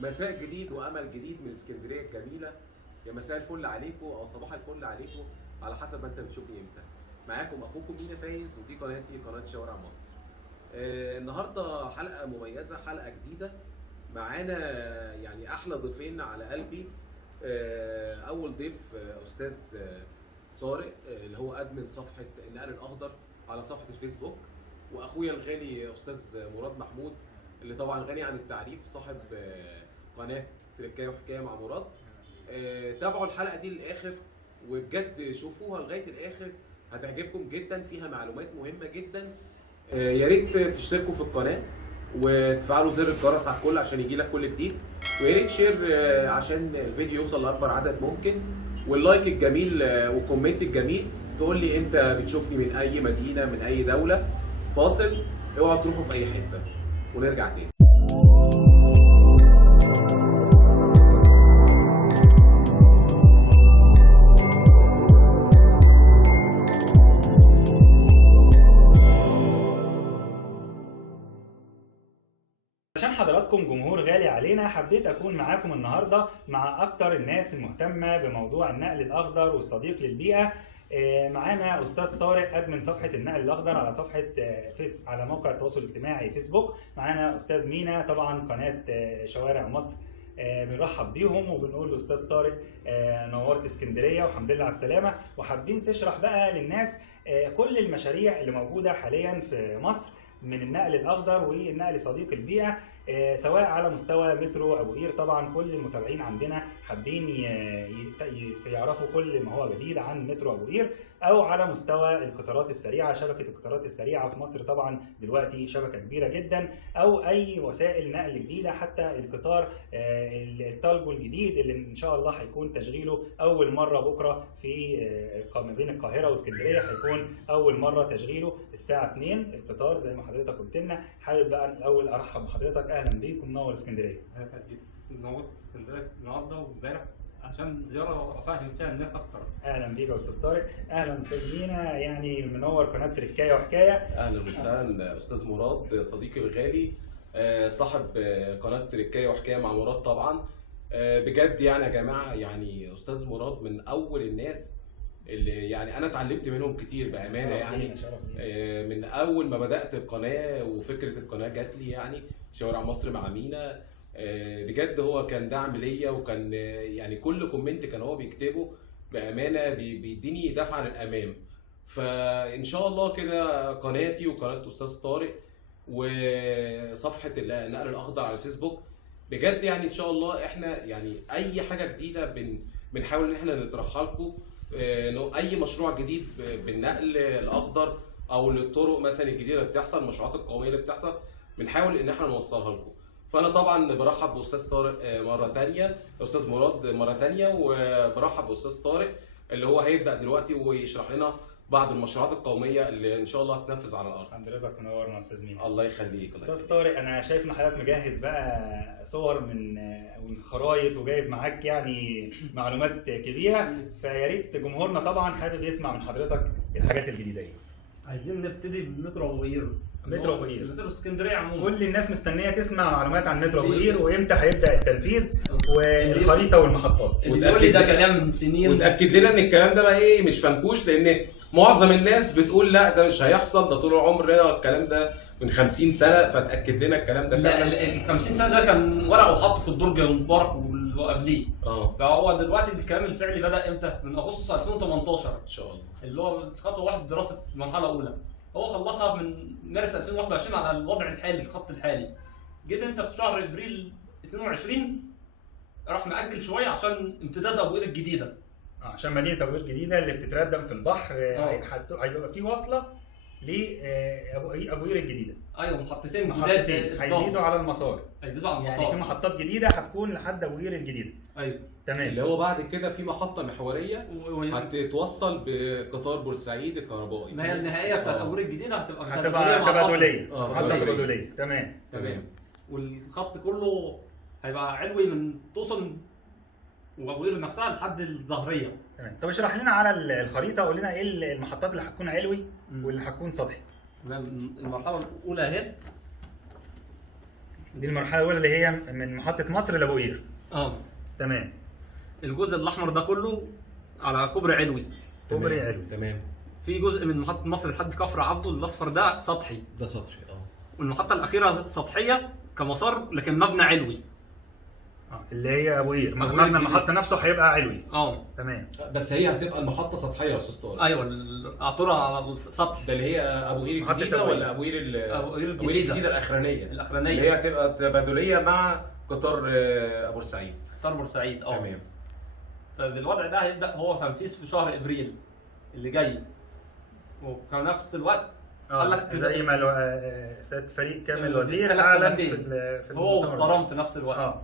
مساء جديد وامل جديد من اسكندريه الجميله. يا مساء الفل عليكم او صباح الفل عليكم على حسب ما انت بتشوفني امتى. معاكم اخوكم مينا فايز ودي قناتي قناه شوارع مصر. النهارده حلقه مميزه، حلقه جديده معانا، يعني احلى ضيفين على قلبي. اول ضيف استاذ طارق اللي هو ادمن صفحه النقل الاخضر على صفحه الفيسبوك، واخويا الغالي استاذ مراد محمود اللي طبعا غني عن التعريف، صاحب قناه تركايه وحكايه مع مراد. تابعوا الحلقه دي للاخر وبجد شوفوها لغايه الاخر، هتعجبكم جدا، فيها معلومات مهمه جدا. يا ريت تشتركوا في القناه وتفعلوا زر الجرس على الكل عشان يجي لك كل جديد، ويا ريت شير عشان الفيديو يوصل لاكبر عدد ممكن، واللايك الجميل والكومنت الجميل تقول لي انت بتشوفني من اي مدينه من اي دوله. فاصل، اوعوا تروحوا في اي حته ونرجع تاني. عشان حضراتكم جمهور غالي علينا، حبيت اكون معاكم النهارده مع اكتر الناس المهتمه بموضوع النقل الاخضر والصديق للبيئه. معانا استاذ طارق ادمن صفحه النقل الاخضر على صفحه على موقع التواصل الاجتماعي فيسبوك. معانا استاذ مينا طبعا قناه شوارع مصر. بنرحب بيهم وبنقول لاستاذ طارق نورت اسكندريه والحمد لله على السلامه. وحابين تشرح بقى للناس كل المشاريع اللي موجوده حاليا في مصر من النقل الاخضر والنقل صديق البيئه، سواء على مستوى مترو ابو قير. طبعا كل المتابعين عندنا حابين يعرفوا كل ما هو جديد عن مترو ابو قير، او على مستوى القطارات السريعه. شبكه القطارات السريعه في مصر طبعا دلوقتي شبكه كبيره جدا، او اي وسائل نقل جديده، حتى القطار التالجو الجديد اللي ان شاء الله هيكون تشغيله اول مره بكره في ما بين القاهره واسكندريه، هيكون اول مره تشغيله الساعه 2 القطار زي ما حضرتك قلت لنا. حابب بقى الاول ارحب بحضرتك، اهلا بيك ومنور اسكندريه. اهلا بيك، نورت اسكندريه النهارده وامبارح عشان زياره افهم فيها الناس اكتر. اهلا بيك يا استاذ طارق. اهلا استاذ مينا، يعني منور قناه تركايه وحكايه. اهلا وسهلا استاذ مراد صديقي الغالي، صاحب قناه تركايه وحكايه مع مراد طبعا. بجد يعني يا جماعه، يعني استاذ مراد من اول الناس اللي يعني انا اتعلمت منهم كتير بامانه. يعني من اول ما بدات القناه وفكره القناه جات لي، يعني شوارع مصر مع مينا، بجد هو كان دعم ليا، وكان يعني كل كومنت كان هو بيكتبه بامانه بيديني دفعه للامام. فان شاء الله كده قناتي وقناه استاذ طارق وصفحه النقل الاخضر على الفيسبوك، بجد يعني ان شاء الله احنا يعني اي حاجه جديده بنحاول ان احنا نطرحها لكم. اي مشروع جديد بالنقل الاخضر او الطرق مثلا الجديده اللي بتحصل، المشروعات القوميه اللي بتحصل، بنحاول ان احنا نوصلها لكم. فانا طبعا برحب باستاذ طارق مره ثانيه، استاذ مراد مره ثانيه، وبرحب باستاذ طارق اللي هو هيبدا دلوقتي ويشرح لنا بعض المشروعات القوميه اللي ان شاء الله هتنفذ على الارض. حضرتك منورنا يا استاذ مينا. الله يخليك. استاذ طارق، انا شايف ان حضرتك مجهز بقى صور من خرايط وجايب معاك يعني معلومات كبيره، فيا ريت جمهورنا طبعا حابب يسمع من حضرتك الحاجات الجديده دي. عايزين نبتدي بمترو ابو قير. مترو ابو قير، مترو اسكندريه عموما. كل الناس مستنيه تسمع معلومات عن مترو ابو قير وامتى هيبدا التنفيذ والخريطه والمحطات. وتقول ده كلام سنين، وتاكد لنا ان الكلام ده بقى ايه مش فنكوش، لان معظم الناس بتقول لا ده مش هيحصل، ده طول عمرنا الكلام ده من 50 سنه، فتاكد لنا الكلام ده فعلا. ال 50 سنه ده كان ورق وخط في الدرج المبارك واللي قبليه. فهو دلوقتي الكلام الفعلي بدا امتى؟ من اغسطس 2018 ان شاء الله، اللي هو خطوه واحده دراسه مرحله اولى. هو خلصها من مارس 2021 على الوضع الحالي، الخط الحالي. جيت انت في شهر ابريل 22 راح مأجل شويه عشان امتداد ابو قير الجديده. عشان مدينه ابو قير الجديده اللي بتتردم في البحر، هيبقى في وصله لابو قير الجديده. ايوه، محطتين هيزيدوا على المسار. يعني في محطات جديده هتكون لحد ابو قير الجديده. ايوه تمام. اللي هو بعد كده في محطه محوريه هتتوصل بقطار بورسعيد الكهربائي. ما هي النهائيه بتاعت ابو قير الجديده هتبقى تبادليه. محطه تبادليه. تمام. والخط كله هيبقى علوي من توصل وابو قير نفسها لحد الظهريه. تمام. طب اشرح لنا على الخريطه، قول لنا ايه المحطات اللي هتكون علوي واللي هتكون سطحي. تمام. المرحله الاولى اهي دي المرحله الاولى اللي هي من محطه مصر لابو قير. تمام. الجزء الاحمر ده كله على كوبري علوي. كوبري علوي. تمام. في جزء من محطه مصر لحد كفر عبده الاصفر ده سطحي. ده سطحي والمحطه الاخيره سطحيه كمسار لكن مبنى علوي. اللي هي ابو قير، أبو قير مبنى المحطه نفسه هيبقى علوي. تمام. بس هي هتبقى المحطه سطحيه يا استاذ طارق. ايوه القاطره على السطح. ده اللي هي ابو قير محطة الجديده أبو قير. ولا ابو قير أبو قير ابو قير الجديده الاخرانيه اللي هي هتبقى تبادليه مع قطار بورسعيد. قطار بورسعيد. تمام. فالوضع ده هيبدا هو تنفيذ في شهر ابريل اللي جاي. وفي نفس الوقت قال لك زي ما سياده فريق كامل الوزير قال لك اعلن سنتين. في هو المؤتمر والطرام في نفس الوقت.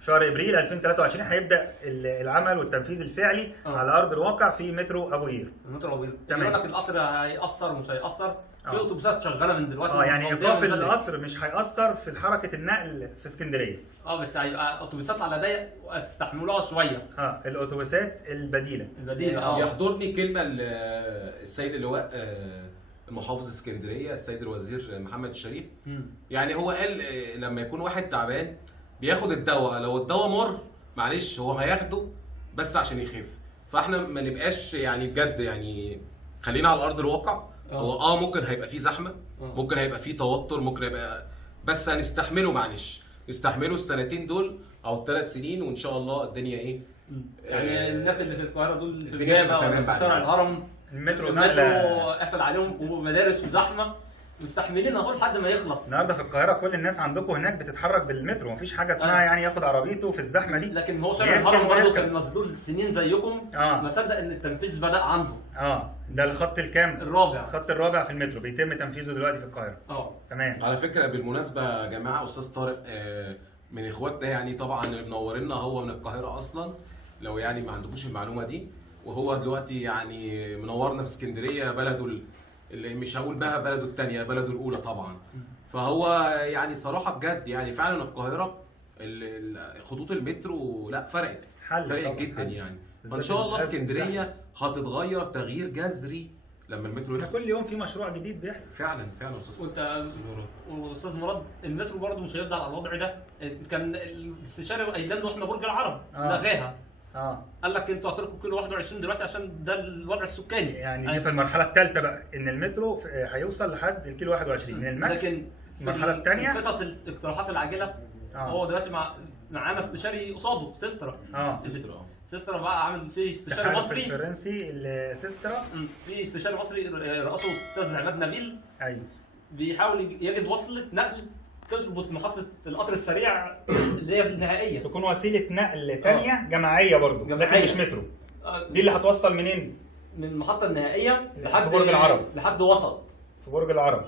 شهر ابريل 2023 هيبدا العمل والتنفيذ الفعلي على ارض الواقع في مترو ابو قير. المترو ابو قير. تمام. يقول لك القطر هيأثر ومش هيأثر. في اتوبيسات شغاله من دلوقتي. يعني ايقاف القطر مش هيأثر في حركه النقل في اسكندريه. بس هيبقى اتوبيسات على ضيق وهتستحملوها شويه. الاتوبيسات البديله. يحضرني كلمه السيد اللواء محافظ اسكندريه السيد الوزير محمد الشريف. يعني هو قال لما يكون واحد تعبان بياخد الدواء، لو الدواء مر معلش هو هياخده بس عشان يخف. فاحنا ما نبقاش يعني بجد يعني خلينا على ارض الواقع. هو ممكن هيبقى فيه زحمه، ممكن هيبقى فيه توتر، ممكن هيبقى، بس هنستحمله معلش، نستحمله السنتين دول او ال3 سنين وان شاء الله الدنيا ايه. يعني الناس اللي في القاهره دول في الجامعه ولا في شارع الهرم المترو قافل عليهم ومدارس وزحمه مستحملين اهو لحد ما يخلص. النهارده في القاهره كل الناس عندكم هناك بتتحرك بالمترو، مفيش حاجه اسمها يعني ياخد عربيته في الزحمه دي. لكن هو شارع الهرم برضه كان مسجون سنين زيكم. ما صدق ان التنفيذ بدا عنده. ده الخط الكام؟ الرابع. الخط الرابع في المترو بيتم تنفيذه دلوقتي في القاهره. تمام. على فكره بالمناسبه يا جماعه استاذ طارق من اخواتنا يعني طبعا اللي منورنا، هو من القاهره اصلا لو يعني ما عندكوش المعلومه دي. وهو دلوقتي يعني منورنا في اسكندريه، بلده اللي مش هقول بقى بلده الثانيه، بلده الاولى طبعا. فهو يعني صراحه بجد يعني فعلا القاهره خطوط المترو لا فرقت جدا يعني. فان شاء الله اسكندريه هتتغير تغيير جذري لما المترو يخلص. كل يوم في مشروع جديد بيحصل. فعلا استاذ استاذ مراد المترو برضه مش هيفضل على الوضع ده. كان الاستشاري قايل له احنا برج العرب لغاها. قال لك انتوا اخركم كيلو 21 دلوقتي عشان ده الوضع السكاني. يعني دي في المرحله الثالثه بقى ان المترو هيوصل لحد الكيلو 21 من الماكس. لكن المرحله الثانيه خطط الاقتراحات العاجله هو دلوقتي معانا استشاري قصاده سيسترا. سيسترا بقى عامل فيه استشاري مصري الفرنسي السيسترا. في استشاري مصري رئاسه الاستاذ عماد نبيل. ايوه. بيحاول يجد وصله نقل تربط محطه القطر السريع اللي هي النهائيه، تكون وسيله نقل ثانيه جماعيه برضه لكن مش مترو. دي اللي هتوصل منين؟ من المحطه النهائيه لحد برج العرب، لحد وسط في برج العرب.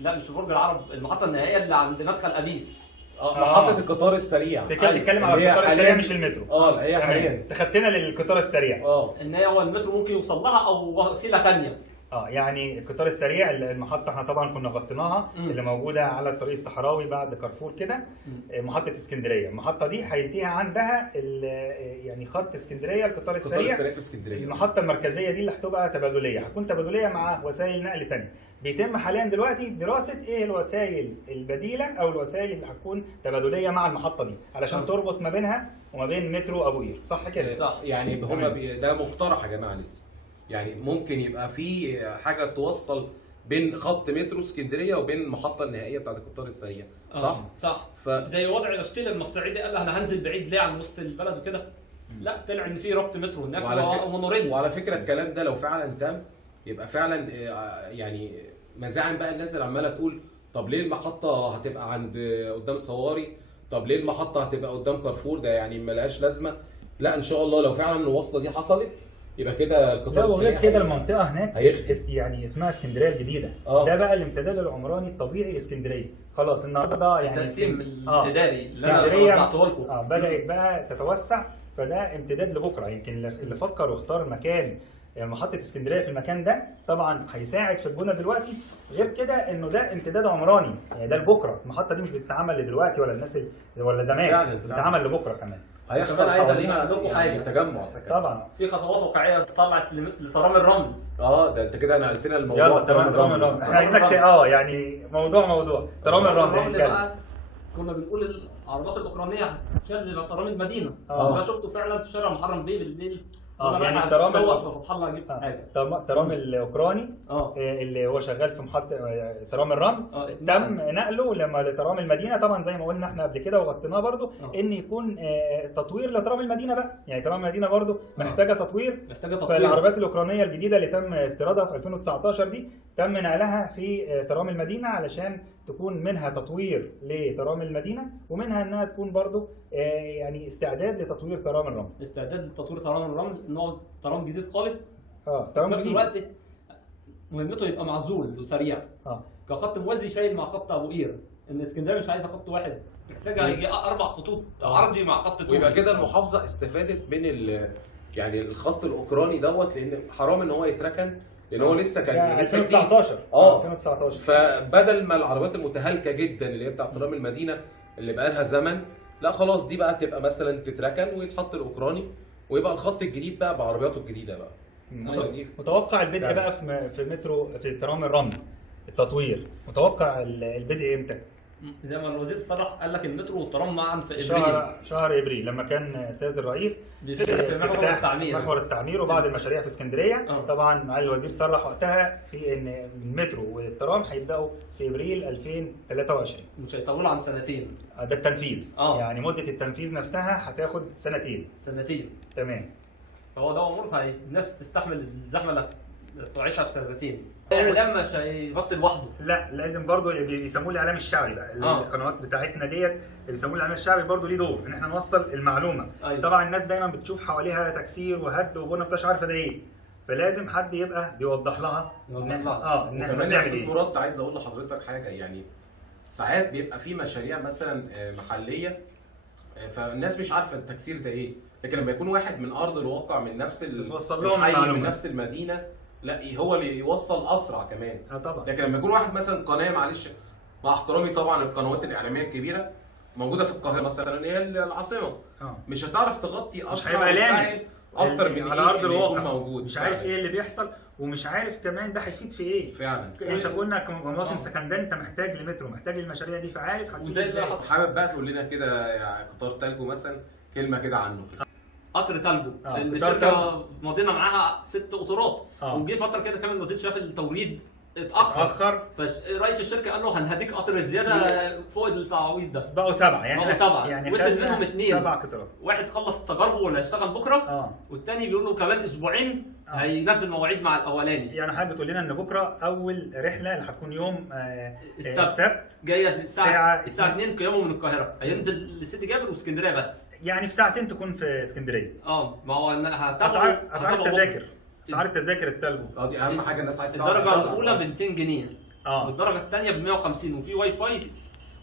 لا مش في برج العرب، المحطه النهائيه اللي عند مدخل ابيس. محطه القطار السريع. بتتكلم على القطار السريع مش المترو. هي حاليا تخدتنا للقطار السريع. ان هو المترو ممكن يوصل لها او وسيله ثانيه. يعني القطار السريع المحطه احنا طبعا كنا غطيناها اللي موجوده على الطريق الصحراوي بعد كارفور كده. محطه اسكندريه، المحطه دي هينتهي عندها يعني خط اسكندريه القطار السريع في اسكندريه. المحطه المركزيه دي اللي هتبقى تبادليه، هتكون تبادليه مع وسائل نقل ثانيه. بيتم حاليا دلوقتي دراسه ايه الوسائل البديله او الوسائل اللي هتكون تبادليه مع المحطه دي علشان تربط ما بينها وما بين مترو ابو قير. صح كده؟ صح. يعني هم ده مقترح يا جماعه لسه، يعني ممكن يبقى في حاجه توصل بين خط مترو اسكندريه وبين المحطه النهائيه بتاعت القطار السريع. صح. زي وضع الاشتيل المصرعيدي قال انا هنزل بعيد ليه عن وسط البلد وكده. لا طلع ان في ربط مترو هناك ومونوريل. وعلى فكره الكلام ده لو فعلا تم يبقى فعلا يعني مزاعم بقى الناس اللي عماله تقول طب ليه المحطه هتبقى عند قدام صواري، طب ليه المحطه هتبقى قدام كارفور، ده يعني ملهاش لازمه. لا ان شاء الله لو فعلا الوصله دي حصلت يبقى كده القطار السريع. وغير كده المنطقه هناك يعني اسمها اسكندريه الجديده. ده بقى الامتداد العمراني الطبيعي لاسكندريه. خلاص النهارده يعني التقسيم الاداري اسكندريه بدات بقى تتوسع، فده امتداد لبكره. يمكن اللي فكر واختار مكان محطه اسكندريه في المكان ده طبعا هيساعد في البنى دلوقتي. غير كده انه ده امتداد عمراني، يعني ده لبكره. المحطه دي مش بتتعمل لدلوقتي ولا الناس ولا زمان، بتتعمل لبكره كمان. هيحصل حوالينا لكم حاجه تجمع سكن. طبعا في خطوات واقعيه طلعت لترام الرمل. ده انت كده نقلتنا الموضوع. ترام الرمل احنا عايزينك يعني موضوع ترام الرمل بقى كنا بنقول العربيات الاوكرانيه هتشغل ترام المدينه. آه. انا شفته فعلا في شارع محرم بيه بالليل. يعني الترام في فتح الله اجيب حاجه. الترام الاوكراني اللي هو شغال في محطه ترام الرمل تم نقله لما لترام المدينه. طبعا زي ما قلنا احنا قبل كده وغطيناه برضو ان يكون تطوير لترام المدينه بقى، يعني ترام المدينه برضو محتاجه تطوير. فالعربيات الاوكرانيه الجديده اللي تم استيرادها في 2019 دي تم نقلها في ترام المدينه علشان تكون منها تطوير لترام المدينه ومنها انها تكون برضو يعني استعداد لتطوير ترام الرمل. استعداد لتطوير ترام الرمل، نوع ترام جديد خالص. ترام في نفس الوقت مهمته يبقى معزول وسريع. كخط موازي شايل مع خط ابو قير، ان اسكندريه مش عايزه خط واحد، محتاجه يجي 4 خطوط عرضي مع خط طولي. ويبقى كده المحافظه استفادت من يعني الخط الاوكراني دوت، لان حرام ان هو يتركن، لان هو لسه كان 2019 2019. فبدل ما العربيات المتهالكه جدا اللي هي بتاعت ترام المدينه اللي بقى لها زمن، لا خلاص دي بقى تبقى مثلا تتركن ويتحط الاوكراني ويبقى الخط الجديد بقى بعربياته الجديده بقى. متوقع البدء بقى في مترو في ترام الرمل التطوير، متوقع البدء امتى؟ زي ما الوزير صرح قال لك المترو والترام معا في ابريل، شهر ابريل لما كان سياده الرئيس في محور التعمير وبعض المشاريع في اسكندريه. طبعا معالي الوزير صرح وقتها في ان المترو والترام هيبداوا في ابريل 2023، مش هيطولوا عن سنتين. ده التنفيذ. يعني مده التنفيذ نفسها هتاخد سنتين. تمام. فهو ده امور الناس تستحمل الزحمه اللي تعيشها في سنتين. الاعلام مش هيغطي لوحده، لا لازم برضه بيسموه الاعلام الشعبي بقى. القنوات بتاعتنا ديت اللي بيسموه الاعلام الشعبي برضه ليه دور ان احنا نوصل المعلومه. طبعا الناس دايما بتشوف حواليها تكسير وهد وبنى مش عارفه ده ايه، فلازم حد يبقى بيوضح لها ان احنا بنعمل ايه. استاذ مراد عايز اقول لحضرتك حاجه، يعني ساعات بيبقى في مشاريع مثلا محليه فالناس مش عارفه التكسير ده ايه، لكن لما يكون واحد من ارض الواقع من نفس توصل لهم المعلومه من نفس المدينه، لا هو اللي يوصل اسرع كمان. طبعا. لكن لما يكون واحد مثلا قناه، معلش مع احترامي طبعا القنوات الاعلاميه الكبيره موجوده في القاهره مثلا هي العاصمه، مش هتعرف تغطي اسرع، مش هيبقى لامس اكتر من على ارض الواقع موجود، مش عارف ايه اللي بيحصل ومش عارف كمان ده هيفيد في ايه فعلا. انت قلنا كمواطن سكندري انت محتاج لمترو، محتاج للمشاريع دي، فعارف هتفيد ازاي. حابب بقى تقول لنا كده يعني قطار تالجو مثلا كلمه كده عنه. قطر تالجو الشركه مضينا معاها 6 قطارات، وجي فتره كده كمان الوزير شاف التوريد اتاخر، فرئيس الشركه قال له هنهديك قطر الزياده فوق التعويض ده. بقوا 7 يعني وصل منهم 2 7 قطارات. واحد خلص تجاربه واللي هيشتغل بكره، والثاني بيقول له كمان اسبوعين هينزل مواعيد مع الاولاني. يعني حضرتك بتقول لنا ان بكره اول رحله اللي هتكون يوم السبت جايه الساعه 2 قيامه من القاهره، هينزل لسيدي جابر واسكندريه بس، يعني في ساعتين تكون في اسكندريه. ما هو اسعار التذاكر، اسعار التذاكر التالجو دي اهم حاجه الناس عايزه تعرف. الدرجه الاولى ب 200 جنيه والدرجه الثانيه ب 150 وفي واي فاي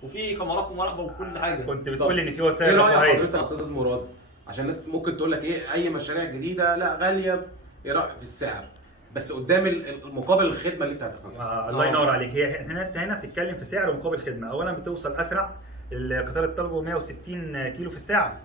وفي كاميرات مراقبه وكل حاجه. كنت بتقول ان في وسائل رفاهيه. ايه رايك حضرتك يا استاذ مراد؟ عشان الناس ممكن تقول لك ايه اي مشاريع جديده لا غاليه، ايه رايك في السعر؟ بس قدام المقابل الخدمه اللي انت هتاخدها. الله ينور عليك. هي هنا بتتكلم في سعر ومقابل خدمه. اولا بتوصل اسرع، القطار التالجو 160 كيلو في الساعه.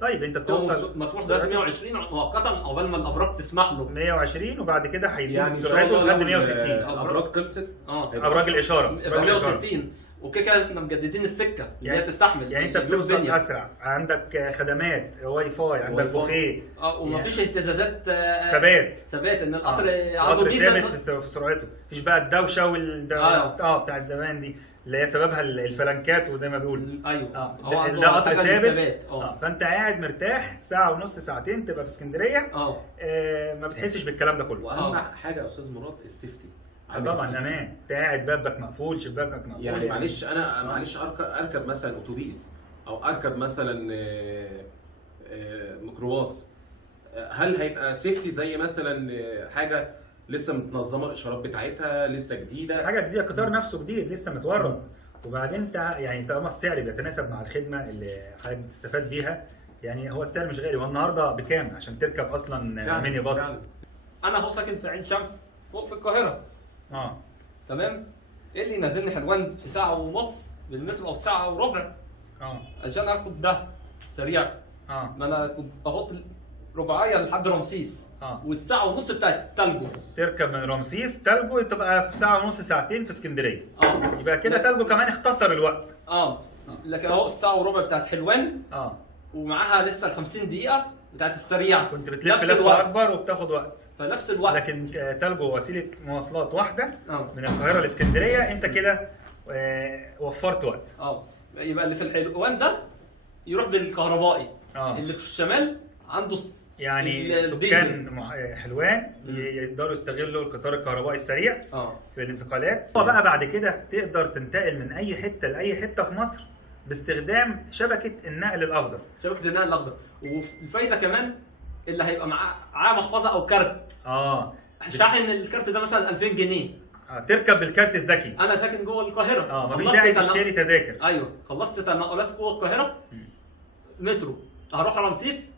طيب انت بتوصل مسموح دلوقتي 120 مؤقتا عقبال ما الابراج تسمح له 120 وبعد كده هيزيد يعني سرعته لحد 160. الابراج خلصت ابراج الاشاره 160 وكده احنا مجددين السكه اللي هي تستحمل. يعني انت بتوصل اسرع، عندك خدمات واي فاي، عندك بوفيه ومفيش اهتزازات ثبات ان القطر عنده ثابت في سرعته، مفيش بقى الدوشه بتاعت زمان دي اللي هي سببها الفلنكات وزي ما بيقولوا. ده قطر ثابت. فانت قاعد مرتاح ساعه ونص ساعتين تبقى في اسكندريه. ما بتحسش بالكلام ده كله. واهم حاجه يا استاذ مراد السيفتي. طبعا امان، انت قاعد بابك مقفول شباكك مقفول. يعني معلش انا اركب مثلا اتوبيس او اركب مثلا ميكروباص، هل هيبقى سيفتي زي مثلا حاجه لسه متنظمه الاشارات بتاعتها لسه جديده؟ حاجه جديده، القطار نفسه جديد لسه متورد، وبعدين انت يعني طالما السعر بيتناسب مع الخدمه اللي حضرتك بتستفاد بيها، يعني هو السعر مش غالي. هو النهارده بكام عشان تركب اصلا ميني باص؟ انا هو ساكن في عين شمس فوق في القاهره. تمام. ايه اللي ينزلني حلوان في ساعه ونص بالمترو او ساعه وربع عشان اركب ده سريع؟ ما انا كنت بحط رباعيه لحد رمسيس والساعه ونص بتاعت تالجو، تركب من رمسيس تالجو تبقى في ساعه ونص ساعتين في اسكندريه. يبقى كده تالجو كمان اختصر الوقت. لكن اهو الساعه وربع بتاعت حلوان ومعاها لسه ال 50 دقيقه بتاعت السريع، كنت بتلف لفه اكبر وبتاخد وقت، فنفس الوقت. لكن تلجو وسيله مواصلات واحده من القاهره لاسكندريه، انت كده وفرت وقت. يبقى اللي في الحلوان ده يروح بالكهربائي، اللي في الشمال عنده يعني سكان حلوان يقدروا يستغلوا القطار الكهربائي السريع في الانتقالات. بقى بعد كده تقدر تنتقل من اي حته لاي حته في مصر باستخدام شبكه النقل الاخضر. شبكه النقل الاخضر، والفايده كمان اللي هيبقى معاه محفظه او كارت. شاحن الكارت ده مثلا 2000 جنيه. تركب بالكارت الذكي. انا ساكن جوه القاهره. مفيش داعي تشتري تذاكر. ايوه، خلصت تنقلات جوه القاهره مترو، هروح رمسيس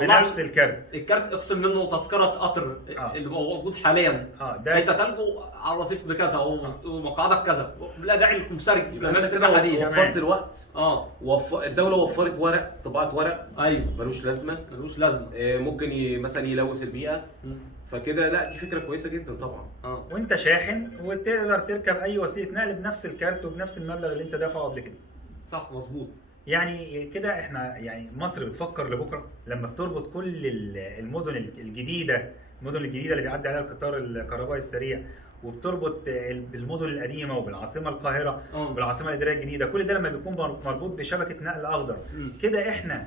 بنفس الكارت اقسم منه تذكره قطر اللي هو موجود حاليا. ده انت تلجو على الرصيف بكذا ومقعدك كذا، لا داعي للكمسارج. انت كده وفرت الوقت. الدوله وفرت ورق، طباعه ورق ملوش لازمه. ممكن مثلا يلوث البيئه. فكده لا، دي فكره كويسه جدا طبعا. وانت شاحن وتقدر تركب اي وسيله نقل بنفس الكارت وبنفس المبلغ اللي انت دافعه قبل كده. صح، مظبوط. يعني كده احنا يعني مصر بتفكر لبكره لما بتربط كل المدن الجديده اللي بيعدي عليها القطار الكهربائي السريع، وبتربط بالمدن القديمه وبالعاصمه القاهره وبالعاصمه الاداريه الجديده. كل ده لما بيكون مربوط بشبكه نقل اخضر كده احنا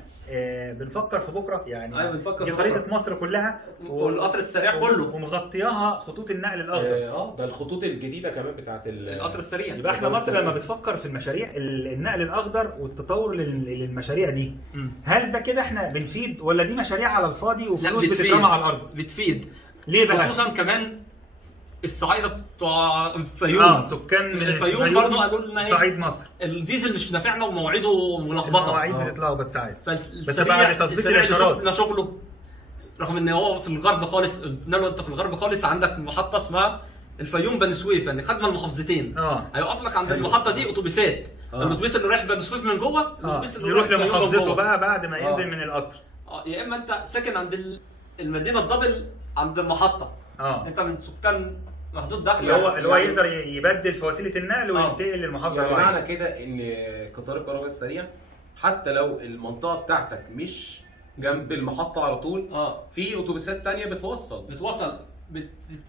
بنفكر في بكره. يعني بنفكر دي خريطه مصر كلها والقطر السريع كله ومغطياها خطوط النقل الاخضر. ده الخطوط الجديده كمان بتاعت القطر السريع. يبقى احنا مصر لما بتفكر في المشاريع النقل الاخضر والتطور للمشاريع دي، هل ده كده احنا بنفيد ولا دي مشاريع على الفاضي وفلوس بتترمى على الارض؟ بتفيد. ليه بقى؟ خصوصا كمان الصعايده بتوع الفيوم. سكان من الفيوم برضه قالوا لنا صعيد مصر الديزل مش نافعنا ومواعيده ملخبطه. المواعيد بتتلخبط ساعات، بس بعد تظبيط الاشارات شغله، رغم ان هو في الغرب خالص. قلنا له انت في الغرب خالص عندك محطه اسمها الفيوم بني سويف، يعني خدمه المحافظتين. هيقف لك عند المحطه دي اتوبيسات. الاتوبيس اللي رايح بني سويف من جوه، الاتوبيس اللي يروح لمحافظته بقى بعد ما ينزل من القطر. يا اما انت ساكن عند المدينه الدبل عند المحطه، انت من سكان محدود دخل، اللي هو يقدر يبدل في وسيله النقل وينتقل للمحافظه. يعني معنى كده ان قطار الكهرباء السريع حتى لو المنطقه بتاعتك مش جنب المحطه على طول، في اتوبيسات تانية بتوصل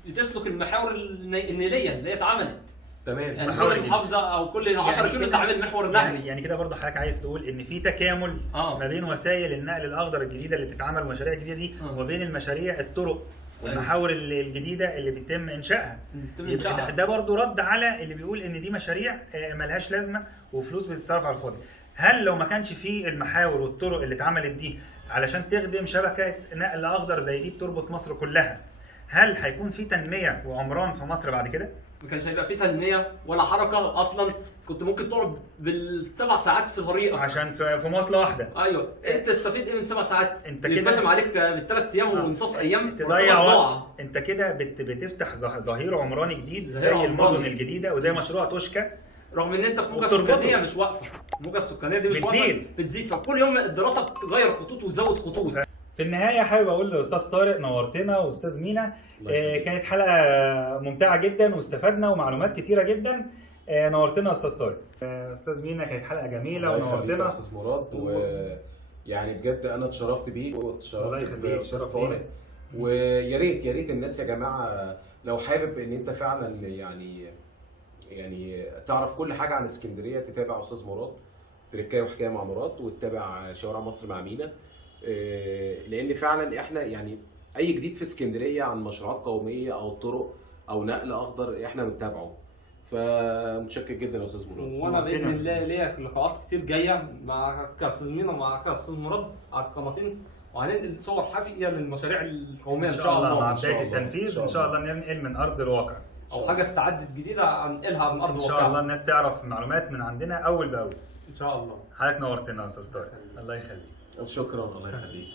بتسلك المحاور النيليه اللي هي اتعملت. تمام. يعني كل محافظه او كل 10 كيلو تعمل محور نقل. يعني كده برضه حضرتك عايز تقول ان في تكامل ما بين وسائل النقل الاخضر الجديده اللي بتتعمل والمشاريع الجديده دي وما بين المشاريع الطرق والمحاور الجديده اللي بيتم انشائها. ده برضه رد على اللي بيقول ان دي مشاريع ملهاش لازمه وفلوس بتتصرف على الفاضي. هل لو ما كانش في المحاور والطرق اللي اتعملت دي علشان تخدم شبكه نقل اخضر زي دي بتربط مصر كلها، هل هيكون في تنميه وعمران في مصر بعد كده؟ ما كانش هيبقى في تنميه ولا حركه اصلا. كنت ممكن تقعد بال7 ساعات في طريقك عشان في مواصله واحده. ايوه، انت تستفيد ايه من 7 ساعات؟ انت كده بتقسم عليك بال3 ايام ونص ايام تضيع وقت. انت كده بتفتح ظهير عمراني جديد زي المدن الجديده وزي مشروع توشكا. رغم ان انت في موجه سكانيه مش واقفه، الموجه السكانيه دي مش بتزيد، فكل يوم الدراسه بتغير خطوط وتزود خطوط. في النهايه حابب اقول لاستاذ طارق نورتنا واستاذ مينا. كانت حلقه ممتعه جدا واستفدنا ومعلومات كتيره جدا. نورتنا استاذ طارق. استاذ مينا كانت حلقه جميله ونورتنا. استاذ مراد، ويعني بجد انا اتشرفت بيك واتشرفت باستاذ طارق. ويا ريت الناس يا جماعه لو حابب ان انت فعلا يعني تعرف كل حاجه عن اسكندريه تتابع استاذ مراد تركايه وحكايه مع مراد، وتتابع شوارع مصر مع مينا. لان فعلا احنا يعني اي جديد في اسكندريه عن مشروعات قوميه او طرق او نقل اخضر احنا بنتابعه. فمتشكر جدا يا استاذ مراد. وانا باذن الله ليا لقاءات كتير جايه مع استاذ مينا ومع استاذ مراد على القناتين، وهننقل صور حقيقيه للمشاريع القوميه ان شاء الله مع بدايه التنفيذ. وان شاء الله ننقل من ارض الواقع او حاجه استعدت جديده هننقلها من ارض الواقع ان شاء الله. الناس تعرف معلومات من عندنا اول باول ان شاء الله. حضرتك نورتنا يا استاذ طارق، الله يخليك. شكرا، الله يخليك.